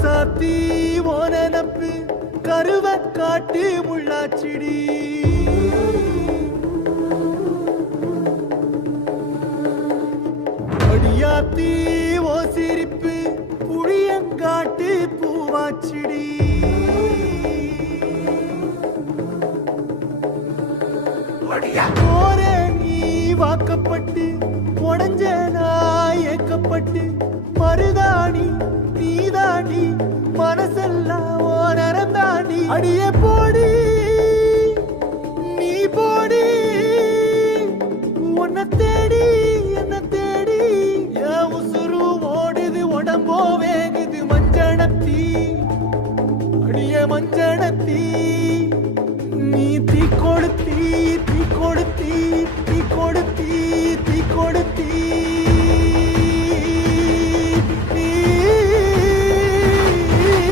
ராசாத்தி ஓன நப்பு கருவ காட்டு முள்ளாச்சிடி அடியாத்தி ஓ சிரிப்பு புளியங்காட்டு பூவாச்சிடி போற நீ வாக்கப்பட்டு உடஞ்ச நாய் ஏக்கப்பட்டு மருதாணி நீதாண்டி மனசெல்லாம் ஓ நரந்தாண்டி அடியே போடி நீ போடி உன்னை தேடி என்ன தேடி என் உசுரு ஓடுது உடம்போ வேகுது மஞ்சனத்தி அடியே மஞ்சனத்தி நீ தீ கொடுத்தி தீ கொடுத்தி தீ கொடுத்தி தீ கொடுத்தி